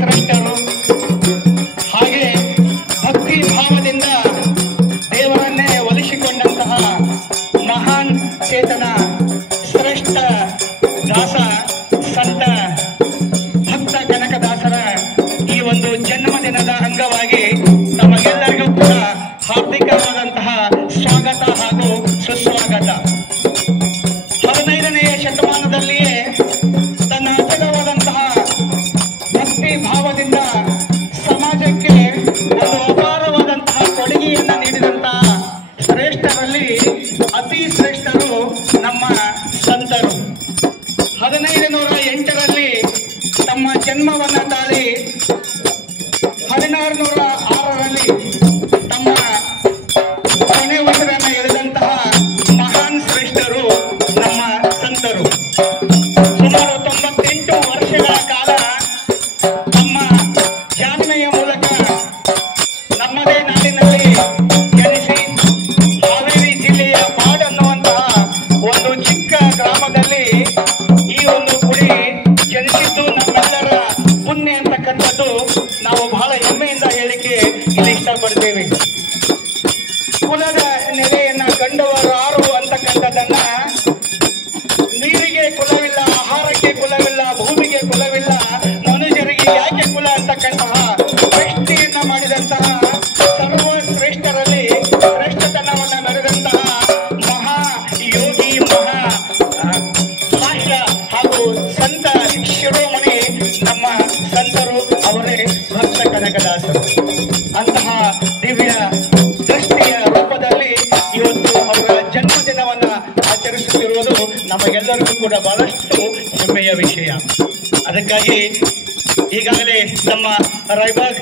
ಶ್ರೇಷ್ಠರು ಹಾಗೆ ಭಕ್ತಿ ಭಾವದಿಂದ ದೇವರನ್ನೇ ಒಲಿಸಿಕೊಂಡಂತಹ ಮಹಾನ್ ಚೇತನ ಶ್ರೇಷ್ಠ ದಾಸ ಸಂತ ಭಕ್ತ ಕನಕದಾಸರ ಈ ಒಂದು ಜನ್ಮದಿನದ ಅಂಗವಾಗಿ ತಮಗೆಲ್ಲರಿಗೂ ಕೂಡ ಹಾರ್ದಿಕವಾದಂತಹ ಸ್ವಾಗತ ಹಾಗೂ ಸುಸ್ವಾಗತ. 15ನೇ ಶತಮಾನದಲ್ಲಿಯೇ ತನ್ನ ಅಚಲವಾದಂತಹ ಭಕ್ತಿ ಭಾವದಿಂದ ಸಮಾಜಕ್ಕೆ ಒಂದು ಅಪಾರವಾದಂತಹ ಕೊಡುಗೆಯನ್ನು ನೀಡಿದಂತಹ ಶ್ರೇಷ್ಠರಲ್ಲಿ ಅತಿ ಶ್ರೇಷ್ಠರು ನಮ್ಮ ಸಂತರು. 1508ರಲ್ಲಿ ತಮ್ಮ ಜನ್ಮವನ್ನ ತಾಳಿ 1606ರಲ್ಲಿ ತಮ್ಮ ಕೊನೆ ಉಸಿರನ್ನ ಎಳೆದಂತಹ ಮಹಾನ್ ಶ್ರೇಷ್ಠರು ನಮ್ಮ ಸಂತರು. ಸುಮಾರು 98 ವರ್ಷಗಳ ಕಾಲ ತಮ್ಮ ಜಾಣ್ಮೆಯ ಮೂಲಕ ನಮ್ಮದೇ ನಾಡಿನಲ್ಲಿ ಜನಿಸಿ ಹಾವೇರಿ ಜಿಲ್ಲೆಯ ಬಾಡ್ ಅನ್ನುವಂತಹ ಒಂದು ಚಿಕ್ಕ ಗ್ರಾಮದಲ್ಲಿ ಈ ಒಂದು ಗುಡಿ ಜನಿಸಿದ್ದು ನಮ್ಮೆಲ್ಲರ ಪುಣ್ಯ ಅಂತಕ್ಕಂಥದ್ದು ನಾವು ಬಹಳ ಹೆಮ್ಮೆಯಿಂದ ಹೇಳಿಕೆ ಇಲ್ಲಿ ಇಷ್ಟಪಡ್ತೇವೆ. ಕುಲದ ನೆಲೆಯನ್ನ ಕಂಡವರಾರು ಅಂತಕ್ಕಂಥದ್ದನ್ನ ನೀರಿಗೆ ಕುಲವಿಲ್ಲ, ಆಹಾರಕ್ಕೆ ಕುಲವಿಲ್ಲ, ಭೂಮಿಗೆ ಕುಲವಿಲ್ಲ, ಮನುಷ್ಯರಿಗೆ ಯಾಕೆ ಕುಲ ಅಂತಕ್ಕಂತಹ ಪ್ರಶ್ನೆಯನ್ನ ಮಾಡಿದಂತಹ ಸರ್ವ ಶ್ರೇಷ್ಠರಲ್ಲಿ ಶ್ರೇಷ್ಠತನವನ್ನ ಮೆರೆದಂತಹ ಮಹಾ ಯೋಗಿ, ಮಹಾ ಭಾಷ್ಯ ಹಾಗೂ ಸಂತ ಶಿರೋಮಣಿ ನಮ್ಮ ಸಂತರು ಅವರೇ ಭಕ್ತ ಕನಕದಾಸರು. ಅಂತಹ ದಿವ್ಯ ದೃಷ್ಟಿಯ ರೂಪದಲ್ಲಿ ಇವತ್ತು ಅವರ ಜನ್ಮದಿನವನ್ನ ಆಚರಿಸುತ್ತಿರುವುದು ನಮಗೆಲ್ಲರಿಗೂ ಕೂಡ ಬಹಳಷ್ಟು ಹೆಮ್ಮೆಯ ವಿಷಯ. ಅದಕ್ಕಾಗಿ ಈಗಾಗಲೇ ನಮ್ಮ ರಾಯಬಾಗ್